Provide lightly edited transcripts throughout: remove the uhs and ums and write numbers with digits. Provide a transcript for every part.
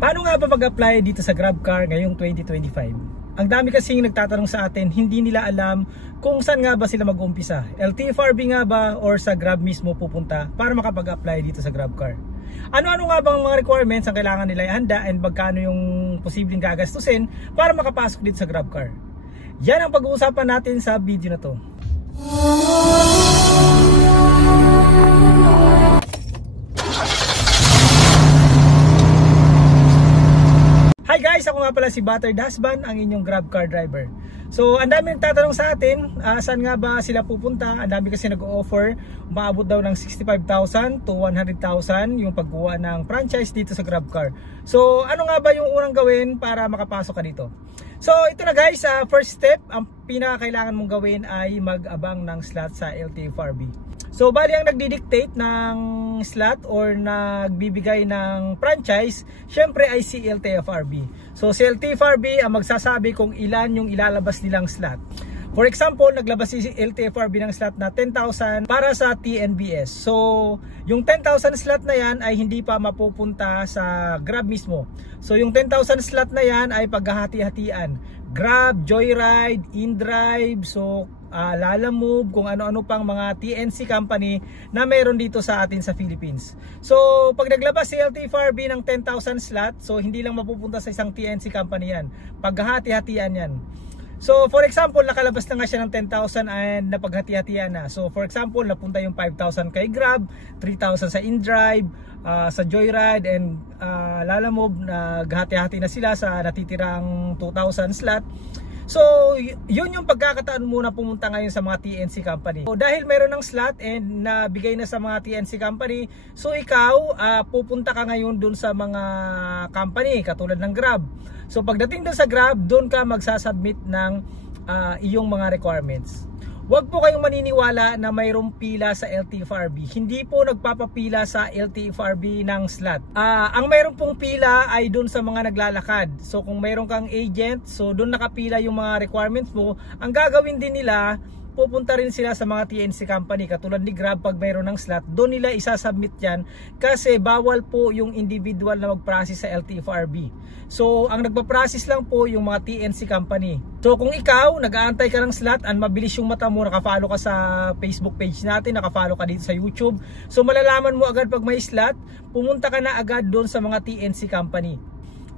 Paano nga ba mag-apply dito sa GrabCar ngayong 2025? Ang dami kasing nagtatanong sa atin, hindi nila alam kung saan nga ba sila mag-umpisa. LTFRB nga ba or sa Grab mismo pupunta para makapag-apply dito sa GrabCar? Ano-ano nga bang mga requirements ang kailangan nila ihanda and magkano yung posibleng gagastusin para makapasok dito sa GrabCar? Yan ang pag-uusapan natin sa video na to. Hi guys, ako nga pala si Buttered Husband, ang inyong GrabCar driver. So, ang dami nagtatanong sa atin, saan nga ba sila pupunta? Ang dami kasi nag-o-offer, umaabot daw ng 65,000 to 100,000 yung pagkuha ng franchise dito sa GrabCar. So, ano nga ba yung unang gawin para makapasok ka dito? So, ito na guys, first step, ang pinakakailangan mong gawin ay mag-abang ng slot sa LTFRB. So, bali ang nagdi-dictate ng slot or nagbibigay ng franchise, syempre ay si LTFRB. So, si LTFRB ang magsasabi kung ilan yung ilalabas nilang slot. For example, naglabas si LTFRB ng slot na 10,000 para sa TNBS. So, yung 10,000 slot na yan ay hindi pa mapupunta sa Grab mismo. So, yung 10,000 slot na yan ay paghahati-hatian. Grab, Joyride, InDrive, so Lalamove, kung ano-ano pang mga TNC company na meron dito sa atin sa Philippines. So, pag naglabas si LTFRB ng 10,000 slot, so hindi lang mapupunta sa isang TNC company yan. Paghahati-hatian yan. So, for example, nakalabas na nga siya ng 10,000 and napaghati-hatian na. So, for example, napunta yung 5,000 kay Grab, 3,000 sa InDrive, sa Joyride and Lalamove, naghati-hati na sila sa natitirang 2,000 slot. So, yun yung pagkakataon muna pumunta ngayon sa mga TNC company. So, dahil meron ng slot and nabigay na sa mga TNC company, so ikaw, pupunta ka ngayon dun sa mga company, katulad ng Grab. So, pagdating dun sa Grab, dun ka magsasubmit ng iyong mga requirements. Huwag po kayong maniniwala na mayroong pila sa LTFRB. Hindi po nagpapapila sa LTFRB ng slot. Ang mayroong pong pila ay doon sa mga naglalakad. So kung mayroon kang agent, so doon nakapila yung mga requirements mo. Ang gagawin din nila, pupunta rin sila sa mga TNC company katulad ni Grab. Pag mayroon ng slot, doon nila isasubmit yan kasi bawal po yung individual na mag-process sa LTFRB. So ang nagpa-process lang po yung mga TNC company. So kung ikaw nag-aantay ka ng slot and mabilis yung mata mo, nakafollow ka sa Facebook page natin, nakafollow ka dito sa YouTube, so malalaman mo agad pag may slot, pumunta ka na agad doon sa mga TNC company.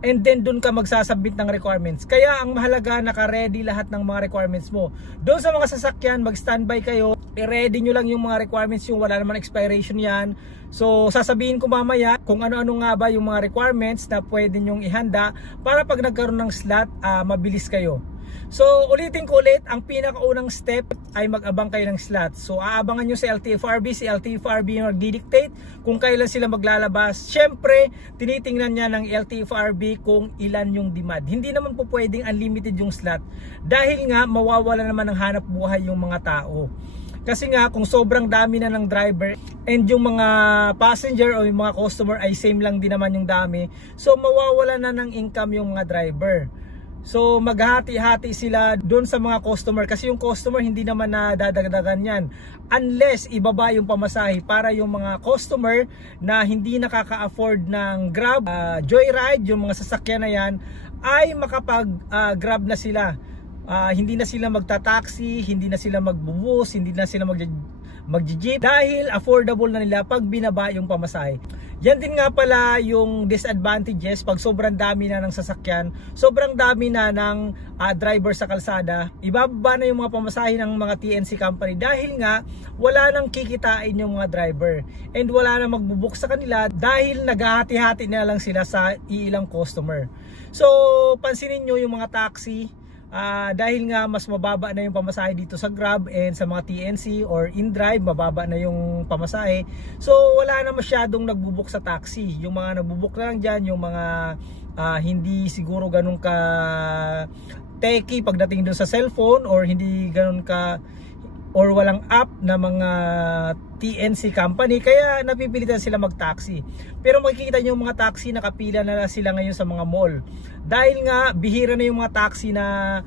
And then doon ka magsasubmit ng requirements. Kaya ang mahalaga, naka-ready lahat ng mga requirements mo. Doon sa mga sasakyan, mag-standby kayo. I-ready nyo lang yung mga requirements, yung wala naman expiration yan. So sasabihin ko mamaya kung ano-ano nga ba yung mga requirements na pwede nyong ihanda para pag nagkaroon ng slot, mabilis kayo. So ulitin ko ulit, ang pinakaunang step ay mag-abang kayo ng slot. So aabangan nyo sa LTFRB, si LTFRB yung nag-dictate kung kailan sila maglalabas. Syempre, tinitingnan niya ng LTFRB kung ilan yung demand. Hindi naman po pwedeng unlimited yung slot dahil nga mawawala naman ng hanap buhay yung mga tao. Kasi nga kung sobrang dami na ng driver and yung mga passenger o yung mga customer ay same lang din naman yung dami, so mawawala na ng income yung mga driver. So maghati-hati sila doon sa mga customer kasi yung customer hindi naman na dadagdagan yan unless ibaba yung pamasahe para yung mga customer na hindi nakaka-afford ng Grab, Joyride, yung mga sasakyan na yan ay makapag-Grab na sila. Hindi na sila magta-taxi, hindi na sila magbubus, hindi na sila mag-jeep dahil affordable na nila pag binaba yung pamasahe. Yan din nga pala yung disadvantages pag sobrang dami na ng sasakyan, sobrang dami na ng driver sa kalsada, ibababa na yung mga pamasahe ng mga TNC company dahil nga wala nang kikitain yung mga driver and wala nang magbubuk sa kanila dahil naghahati-hati na lang sila sa ilang customer. So pansinin nyo yung mga taxi, dahil nga mas mababa na yung pamasahe dito sa Grab and sa mga TNC or InDrive, mababa na yung pamasahe. So wala na masyadong nagbubuk sa taxi. Yung mga nagbubuk lang dyan, yung mga hindi siguro ganun ka techy pagdating dun sa cellphone or hindi ganun ka or walang app na mga TNC company, kaya napipilitan sila mag-taxi. Pero makikita nyo yung mga taxi, nakapila na sila ngayon sa mga mall. Dahil nga bihira na yung mga taxi na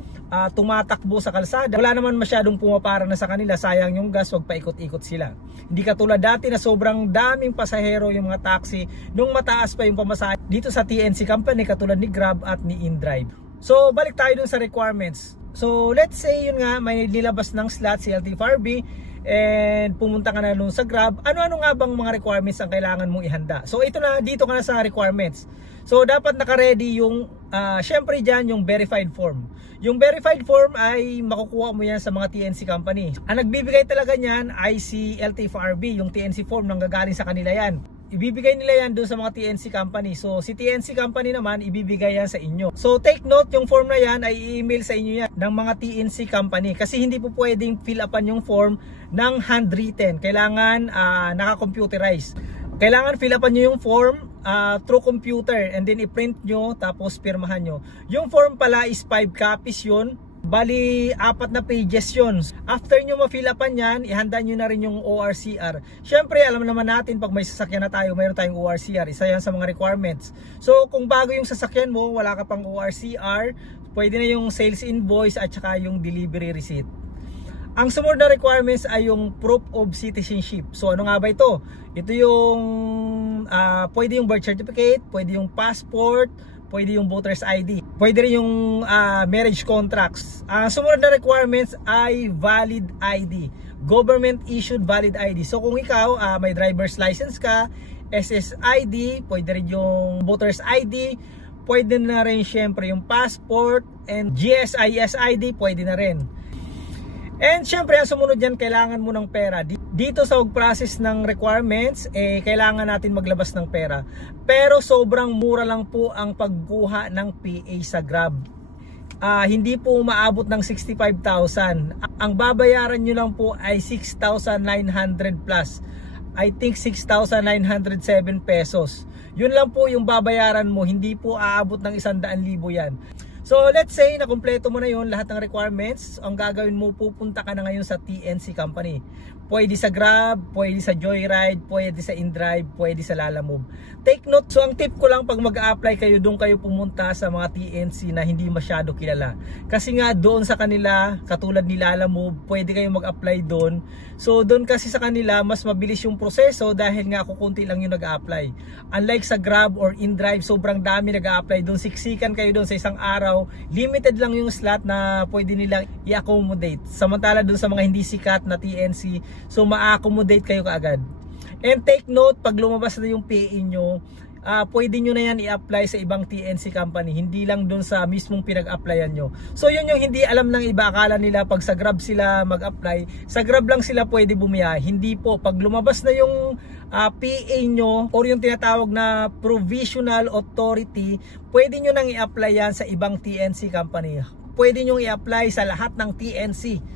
tumatakbo sa kalsada, wala naman masyadong pumapara na sa kanila, sayang yung gas, wag paikot-ikot sila. Hindi katulad dati na sobrang daming pasahero yung mga taxi nung mataas pa yung pamasahe dito sa TNC company katulad ni Grab at ni InDrive. So balik tayo dun sa requirements. So let's say yun nga, may nilabas ng slot si LTFRB and pumunta ka na nun sa Grab. Ano-ano nga bang mga requirements ang kailangan mong ihanda? So ito na, dito ka na sa requirements. So dapat naka-ready yung syempre dyan yung verified form. Yung verified form ay makukuha mo yan sa mga TNC company. Ang nagbibigay talaga niyan ay si LTFRB, yung TNC form nang gagaling sa kanila yan. Ibibigay nila yan doon sa mga TNC company. So si TNC company naman ibibigay yan sa inyo. So take note, yung form na yan ay i-email sa inyo yan ng mga TNC company. Kasi hindi po pwedeng fill upan yung form ng handwritten. Kailangan naka-computerize. Kailangan fill upan nyo yung form through computer and then i-print nyo tapos pirmahan nyo. Yung form pala is 5 copies yun. Bali, 4 na pages yun. After nyo ma-fill upan yan, ihanda nyo na rin yung ORCR. Syempre, alam naman natin pag may sasakyan na tayo, mayroon tayong ORCR. Isa yan sa mga requirements. So, kung bago yung sasakyan mo, wala ka pang ORCR, pwede na yung sales invoice at saka yung delivery receipt. Ang sumunod na requirements ay yung proof of citizenship. So ano nga ba ito? Ito yung pwede yung birth certificate, pwede yung passport, pwede yung voter's ID, pwede rin yung marriage contracts. Ang sumunod na requirements ay valid ID, government issued valid ID. So kung ikaw may driver's license ka, SSID, pwede rin yung voter's ID, pwede na rin syempre yung passport, and GSIS ID pwede na rin. And syempre, ang sumunod yan, kailangan mo ng pera. Dito sa process ng requirements, kailangan natin maglabas ng pera. Pero sobrang mura lang po ang pagkuha ng PA sa Grab. Hindi po umaabot ng 65,000. Ang babayaran nyo lang po ay 6,900 plus. I think 6,907 pesos. Yun lang po yung babayaran mo. Hindi po aabot ng 100,000 yan. So let's say na kumpleto mo na yun lahat ng requirements. Ang gagawin mo, pupunta ka na ngayon sa TNC company. Pwede sa Grab, pwede sa Joyride, pwede sa InDrive, pwede sa Lalamove. Take note, so ang tip ko lang pag mag-a-apply kayo, doon kayo pumunta sa mga TNC na hindi masyado kilala. Kasi nga doon sa kanila, katulad ni Lalamove, pwede kayong mag-apply doon. So doon kasi sa kanila, mas mabilis yung proseso dahil nga kukunti lang yung nag-a-apply. Unlike sa Grab or InDrive, sobrang dami nag-a-apply doon. Siksikan kayo doon sa isang araw. Limited lang yung slot na pwede nilang i-accommodate. Samantala doon sa mga hindi sikat na TNC, so ma-accommodate kayo kaagad. And take note, pag lumabas na yung PA nyo, pwede nyo na yan i-apply sa ibang TNC company, hindi lang doon sa mismong pinag-applyan nyo. So yun yung hindi alam ng iba, akala nila pag sa Grab sila mag-apply, sa Grab lang sila pwede bumiyahe. Hindi po, pag lumabas na yung PA nyo or yung tinatawag na provisional authority, pwede nyo nang i-apply yan sa ibang TNC company. Pwede nyo i-apply sa lahat ng TNC.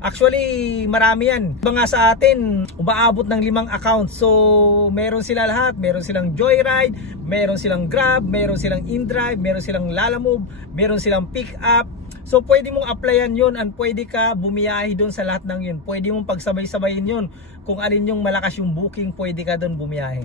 Actually, marami yan. Iba nga sa atin, umaabot ng 5 accounts. So, meron sila lahat. Meron silang Joyride, meron silang Grab, meron silang InDrive, meron silang Lalamove, meron silang Pick Up. So, pwede mong applyan yun and pwede ka bumiyahe doon sa lahat ng yun. Pwede mong pagsabay-sabayin yun. Kung alin yung malakas yung booking, pwede ka doon bumiyahe.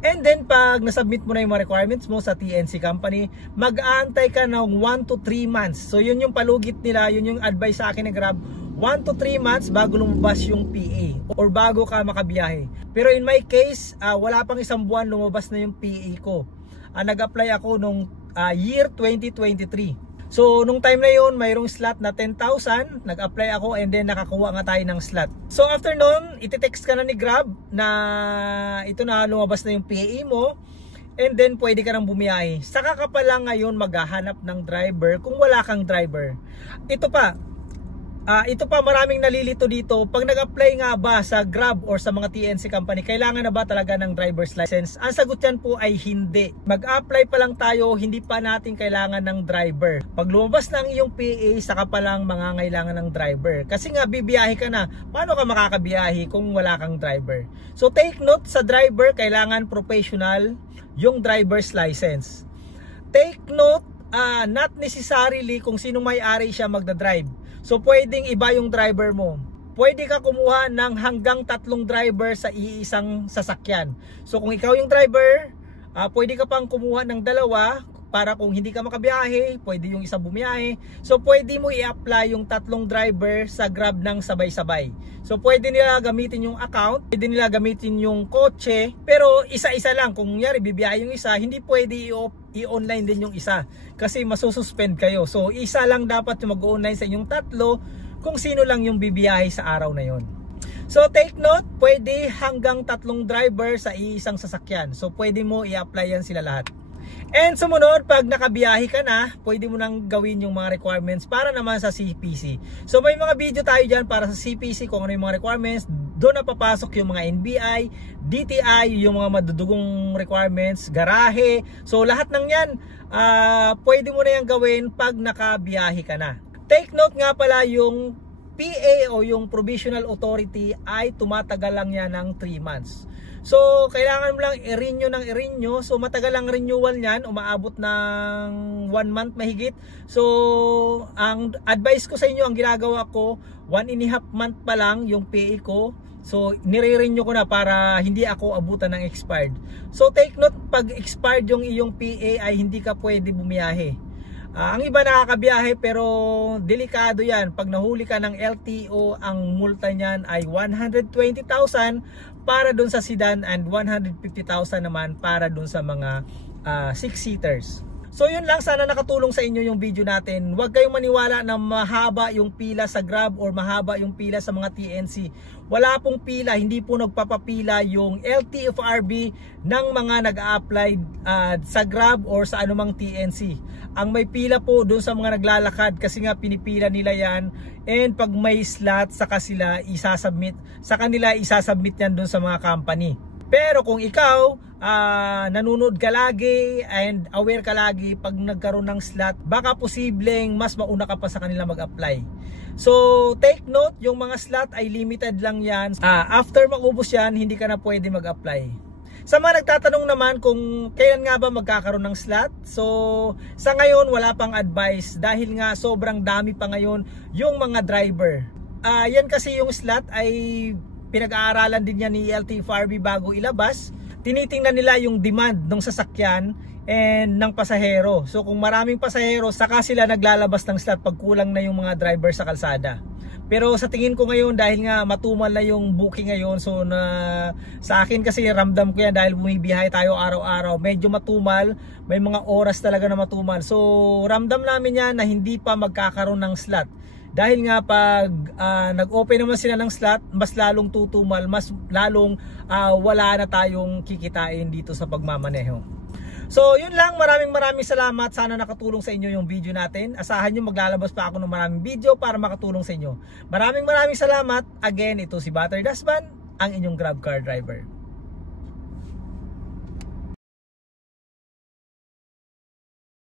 And then, pag nasubmit mo na yung mga requirements mo sa TNC company, mag-aantay ka ng 1 to 3 months. So, yun yung palugit nila, yun yung advice sa akin ng Grab. 1 to 3 months bago lumabas yung PA or bago ka makabiyahe. Pero in my case, wala pang 1 buwan lumabas na yung PA ko. Nag-apply ako nung year 2023. So nung time na yun, mayroong slot na 10,000, nag-apply ako and then nakakuha nga tayo ng slot. So after nun, iti-text ka na ni Grab na ito na lumabas na yung PA mo. And then pwede ka nang bumiyahe. Saka ka pa lang ngayon maghahanap ng driver kung wala kang driver. Ito pa maraming nalilito dito. Pag nag-apply nga ba sa Grab or sa mga TNC company, kailangan na ba talaga ng driver's license? Ang sagot yan po ay hindi. Mag-apply pa lang tayo, hindi pa natin kailangan ng driver. Pag lumabas ng iyong PA, saka pa lang mangangailangan ng driver. Kasi nga bibiyahe ka na. Paano ka makakabiyahe kung wala kang driver? So take note, sa driver, kailangan professional yung driver's license. Take note, not necessarily kung sino may-ari siya magdadrive. So pwedeng iba yung driver mo. Pwede ka kumuha ng hanggang 3 driver sa iisang sasakyan. So kung ikaw yung driver, pwede ka pang kumuha ng 2 para kung hindi ka makabiyahe, pwede yung isa bumiyahe. So pwede mo i-apply yung tatlong driver sa Grab ng sabay-sabay. So pwede nila gamitin yung account, pwede nila gamitin yung kotse, pero isa-isa lang. Kung nangyari bibiyahe yung isa, hindi pwede i-online din yung isa kasi masususpend kayo. So isa lang dapat yung mag-online sa inyong tatlo kung sino lang yung bibiyahe sa araw na yon. So take note, pwede hanggang tatlong driver sa isang sasakyan. So pwede mo i-apply yan sila lahat. And sumunod, pag nakabiyahe ka na, pwede mo nang gawin yung mga requirements para naman sa CPC. So may mga video tayo dyan para sa CPC kung ano yung mga requirements. Doon na papasok yung mga NBI, DTI, yung mga madudugong requirements, garahe. So lahat ng yan, pwede mo na yan gawin pag nakabiyahe ka na. Take note nga pala, yung PA o yung Provisional Authority ay tumatagal lang yan ng 3 months. So kailangan mo lang i-renew ng i-renew. So matagal ang renewal niyan, umaabot ng 1 month mahigit. So ang advice ko sa inyo, ang ginagawa ko, 1.5 month pa lang yung PA ko. So nire-renew ko na para hindi ako abutan ng expired. So take note, pag expired yung iyong PA ay hindi ka pwede bumiyahe. Ang iba nakakabiyahe pero delikado yan. Pag nahuli ka ng LTO, ang multa niyan ay 120,000 para dun sa sedan and 150,000 naman para dun sa mga 6-seaters. So yun lang, sana nakatulong sa inyo yung video natin. Huwag kayong maniwala na mahaba yung pila sa Grab or mahaba yung pila sa mga TNC. Wala pong pila, hindi po nagpapapila yung LTFRB ng mga nag-a-apply sa Grab or sa anumang TNC. Ang may pila po doon sa mga naglalakad kasi nga pinipila nila yan, and pag may slot saka sila isasubmit, sa kanila isasubmit yan doon sa mga company. Pero kung ikaw nanonood ka lagi and aware ka lagi, pag nagkaroon ng slot, baka posibleng mas mauna ka pa sa kanila mag-apply. So take note, yung mga slot ay limited lang yan. After maubos yan, hindi ka na pwede mag-apply. Sa mga nagtatanong naman kung kailan nga ba magkakaroon ng slot, so sa ngayon wala pang advice dahil nga sobrang dami pa ngayon yung mga driver. Yan kasi yung slot ay pinag-aaralan din yan ni LTFRB bago ilabas. Tinitingnan nila yung demand ng sasakyan and ng pasahero. So kung maraming pasahero, saka sila naglalabas ng slot pag kulang na yung mga driver sa kalsada. Pero sa tingin ko ngayon, dahil nga matumal na yung booking ngayon, so sa akin kasi ramdam ko yan dahil bumibiyahe tayo araw-araw, medyo matumal, may mga oras talaga na matumal. So ramdam namin yan na hindi pa magkakaroon ng slot. Dahil nga pag nag-open naman sila ng slot, mas lalong tutumal, mas lalong wala na tayong kikitain dito sa pagmamaneho. So yun lang, maraming salamat. Sana nakatulong sa inyo yung video natin. Asahan nyo maglalabas pa ako ng maraming video para makatulong sa inyo. Maraming salamat. Again, ito si Battery Dasban, ang inyong Grab Car Driver.